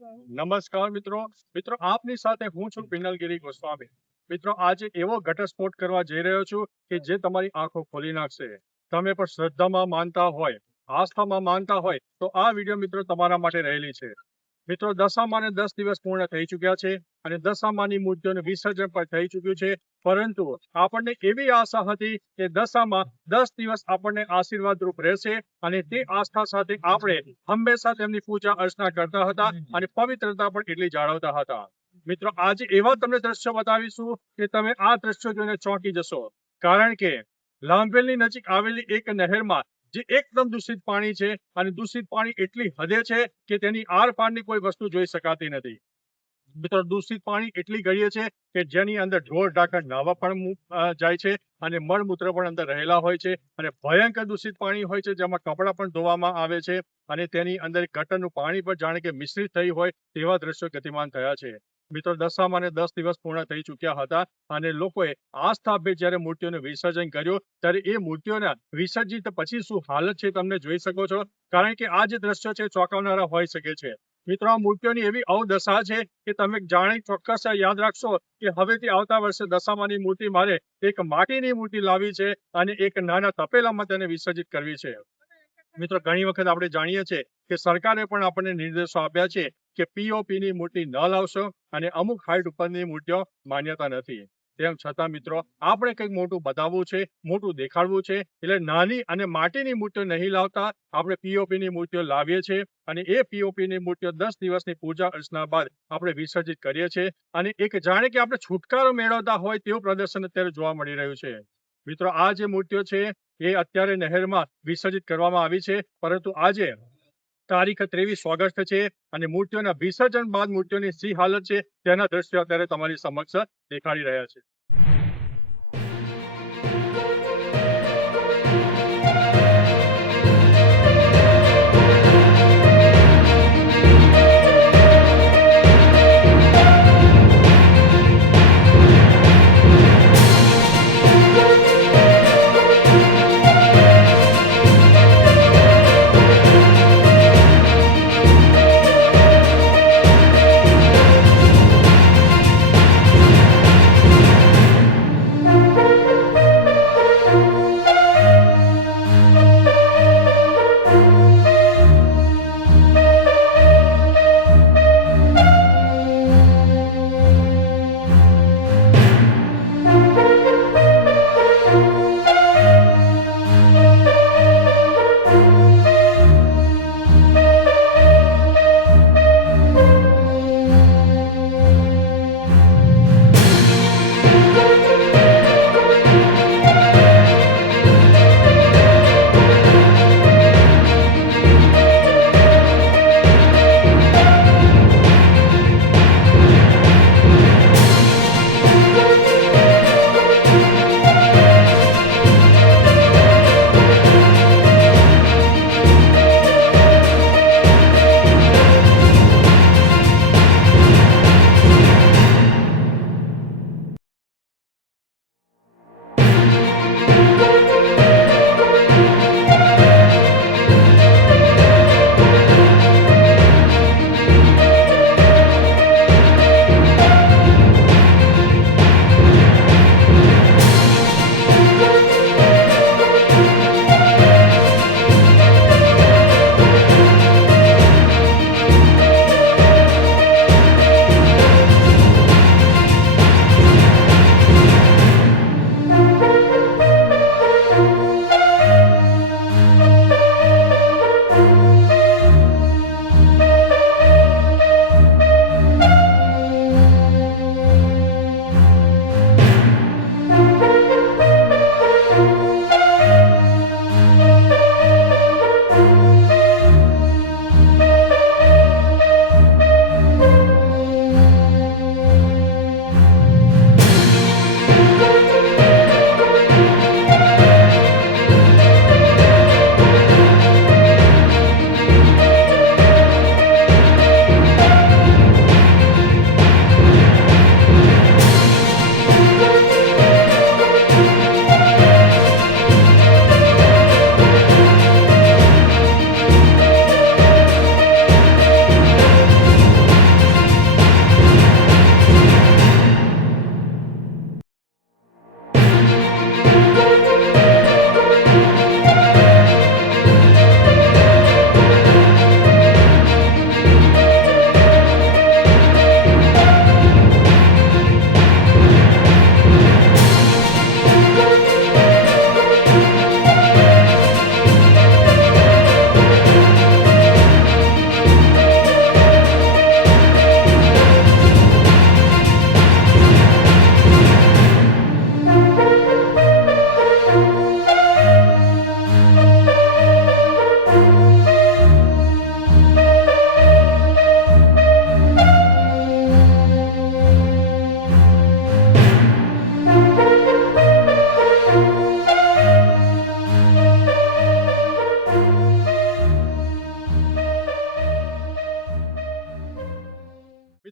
નમસ્કાર મિત્રો આપની સાથે હું છું પિનલગીરી ગોસ્વામી। મિત્રો આજે એવો ઘટસ્ફોટ કરવા જઈ રહ્યો છું કે જે તમારી આંખો ખોલી નાખશે। તમે પણ શ્રદ્ધામાં માનતા હોય, આસ્થામાં માનતા હોય તો આ વિડીયો મિત્રો તમારા માટે રહેલી છે। મિત્રો દશામાને 10 દિવસ પૂર્ણ થઈ ચૂક્યા છે અને દશામાની મૂર્તિઓનું વિસર્જન પણ થઈ ચૂક્યું છે, પરંતુ આપણને એવી આશા હતી કે દશામાં 10 દિવસ આપણને આશીર્વાદ રૂપ રહેશે અને તે આસ્થા સાથે આપણે હંમેશા તેમની પૂજા અર્ચના કરતા હતા અને પવિત્રતા પણ એટલી જાળવતા હતા। મિત્રો આજે એવા તમને દ્રશ્યો બતાવીશું કે તમે આ દ્રશ્યો જોઈને ચોંકી જશો, કારણ કે લાંભેલની નજીક આવેલી એક નહેરમાં જે એકદમ દૂષિત પાણી છે અને દૂષિત પાણી એટલી હદે છે કે તેની આરપારની કોઈ વસ્તુ જોઈ શકાતી નથી। મિત્રો દૂષિત પાણી એટલી ગળીએ છે કે જેની અંદર ઢોર ઢાંકર નાવા પણ જાય છે અને મળમૂત્ર પણ અંદર રહેલા હોય છે અને ભયંકર દૂષિત પાણી હોય છે, જેમાં કપડાં પણ ધોવામાં આવે છે અને તેની અંદર ગટરનું પાણી પણ જાણે કે મિશ્રિત થઈ હોય તેવા દ્રશ્યો ગતિમાન થયા છે। મિત્રો દશામાને 10 દિવસ પૂર્ણ થઈ ચૂક્યા હતા અને લોકોએ આસ્થાભેર જ્યારે મૂર્તિઓનું વિસર્જન કર્યું ત્યારે એ મૂર્તિઓના વિસર્જિત પછી શું હાલત છે તમને જોઈ શકો છો, કારણ કે આ જે દ્રશ્યો છે ચોંકાવનારા હોઈ શકે છે। મિત્રો આ મૂર્તિઓની એવી અવદશા છે કે તમે જાણી ચોક્કસ યાદ રાખશો કે હવેથી આવતા વર્ષે દશામાની મૂર્તિ મારે એક માટીની મૂર્તિ લાવી છે અને એક નાના તપેલામાં તેને વિસર્જિત કરવી છે। મિત્રો ઘણી વખત આપણે જાણીએ છીએ કે સરકારે પણ આપણને નિર્દેશો આપ્યા છે કે પીઓપીની મૂર્તિ ન લાવશો અને અમુક હાઈટ ઉપરની મૂર્તિઓ માન્યતા નથી। તેમ છતાં મિત્રો આપણે કંઈક મોટું બતાવવું છે, મોટું દેખાડવું છે, એટલે નાની અને માટીની મૂર્તિઓ નહીં લાવતા આપણે પીઓપીની મૂર્તિઓ લાવીએ છીએ અને એ પીઓપીની મૂર્તિઓ 10 દિવસની પૂજા અર્ચના બાદ આપણે વિસર્જિત કરીએ છીએ અને એક જાણે કે આપણે છુટકારો મેળવતા હોય તેવું પ્રદર્શન અત્યારે જોવા મળી રહ્યું છે। મિત્રો આ જે મૂર્તિઓ છે એ અત્યારે નહેરમાં વિસર્જિત કરવામાં આવી છે, પરંતુ આજે તારીખ 23 ઓગસ્ટ છે અને મૂર્તિઓના વિસર્જન બાદ મૂર્તિઓની શી હાલત છે તેના દ્રશ્યો અત્યારે તમારી સમક્ષ દેખાડી રહ્યા છે।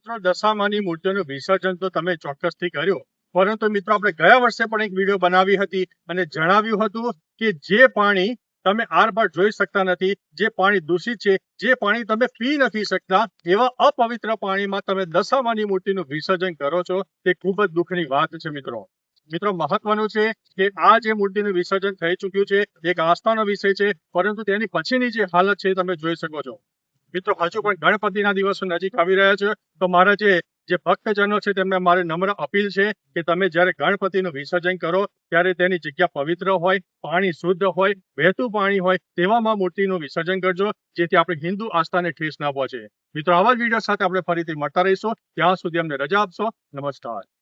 મિત્રો દશામાની મૂર્તિઓનું વિસર્જન તો તમે ચોક્કસથી કર્યું, પરંતુ મિત્રો આપણે ગયા વર્ષે પણ એક વિડીયો બનાવી હતી અને જણાવ્યું હતું કે જે પાણી તમે આરપાર જોઈ શકતા નથી, જે પાણી દૂષિત છે, જે પાણી તમે પી નથી શકતા, એવા અપવિત્ર પાણીમાં તમે દશામાની મૂર્તિનું વિસર્જન કરો છો, તે ખૂબ જ દુઃખની વાત છે મિત્રો. મિત્રો મહત્વનું છે કે આ જે મૂર્તિનું વિસર્જન થઈ ચૂક્યું છે એક આસ્થાનો વિષય છે, પરંતુ તેની પછીની જે હાલત છે તમે જોઈ શકો છો. મિત્રો હજુ પણ ગણપતિના દિવસો નજીક આવી રહ્યા છે, તો મારા જે ભક્તજનો છે તેમને મારી નમ્ર અપીલ છે કે તમે જ્યારે ગણપતિનું વિસર્જન કરો ત્યારે તેની જગ્યા પવિત્ર હોય, પાણી શુદ્ધ હોય, વહેતું પાણી હોય તેવામાં મૂર્તિનું વિસર્જન કરજો, જેથી આપણી હિન્દુ આસ્થાને ઠેસ ના પહોંચે. મિત્રો આવા જ વિડીયો સાથે આપણે ફરીથી મળતા રહીશું. ત્યાં સુધી અમને રજા આપશો. નમસ્કાર.